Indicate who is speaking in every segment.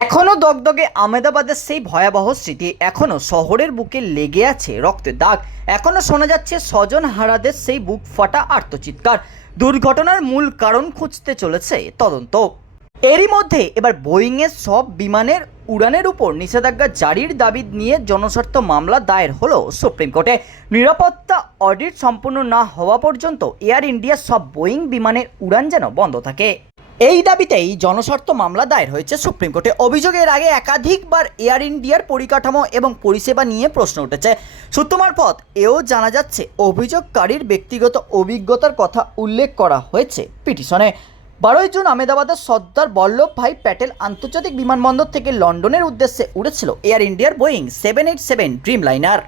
Speaker 1: এখনও দগদগে আমেদাবাদের সেই ভয়াবহ স্মৃতি এখনও শহরের বুকে লেগে আছে রক্তের দাগ। এখনও শোনা যাচ্ছে স্বজন হারাদের সেই বুক ফাটা আর্তচিৎকার। দুর্ঘটনার মূল কারণ খুঁজতে চলেছে তদন্ত। এরই মধ্যে এবার বোয়িংয়ের সব বিমানের উড়ানের উপর নিষেধাজ্ঞা জারির দাবি নিয়ে জনস্বার্থ মামলা দায়ের হলো সুপ্রিম কোর্টে। নিরাপত্তা অডিট সম্পূর্ণ না হওয়া পর্যন্ত এয়ার ইন্ডিয়ার সব বোয়িং বিমানের উড়ান যেন বন্ধ থাকে। এই দাবিতেই জনস্বার্থ মামলা দায়ের হয়েছে সুপ্রিম কোর্টে। অভিযোগের আগে একাধিকবার এয়ার ইন্ডিয়ার পরিকাঠামো এবং পরিষেবা নিয়ে প্রশ্ন উঠেছে। সূত্র এও জানা যাচ্ছে, অভিযোগকারীর ব্যক্তিগত অভিজ্ঞতার কথা উল্লেখ করা হয়েছে পিটিশনে। বারোই জুন আমেদাবাদের সর্দার বল্লভভাই প্যাটেল আন্তর্জাতিক বিমানবন্দর থেকে লন্ডনের উদ্দেশ্যে উড়েছিল এয়ার ইন্ডিয়ার Boeing seven eight seven Dreamliner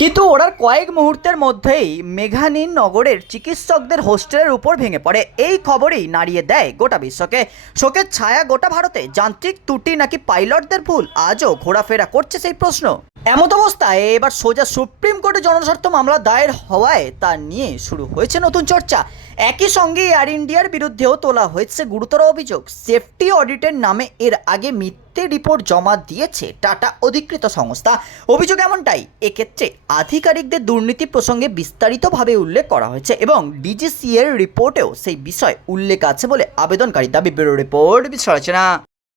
Speaker 1: কিন্তু ওরার কয়েক মুহূর্তের মধ্যেই মেঘানীন নগরের চিকিৎসকদের হোস্টেলের উপর ভেঙে পড়ে। এই খবরই নাড়িয়ে দেয় গোটা বিশ্বকে। শোকের ছায়া গোটা ভারতে। যান্ত্রিক ত্রুটি নাকি পাইলটদের ভুল? আজও ঘোরাফেরা করছে সেই প্রশ্ন। এমত অবস্থায় এবার সোজা সুপ্রিম কোর্টে জনস্বার্থ মামলা দায়ের হওয়ায় তা নিয়ে শুরু হয়েছে নতুন চর্চা। একই সঙ্গে এয়ার ইন্ডিয়ার বিরুদ্ধেও তোলা হয়েছে গুরুতর অভিযোগ। সেফটি অডিটের নামে এর আগে মিথ্যে রিপোর্ট জমা দিয়েছে টাটা অধিকৃত সংস্থা। অভিযোগ এমনটাই, এক্ষেত্রে আধিকারিকদের দুর্নীতি প্রসঙ্গে বিস্তারিতভাবে উল্লেখ করা হয়েছে এবং ডিজিসিএর রিপোর্টেও সেই বিষয় উল্লেখ আছে বলে আবেদনকারী দাবি ব্যুরো রিপোর্ট বিশ্লেষণা।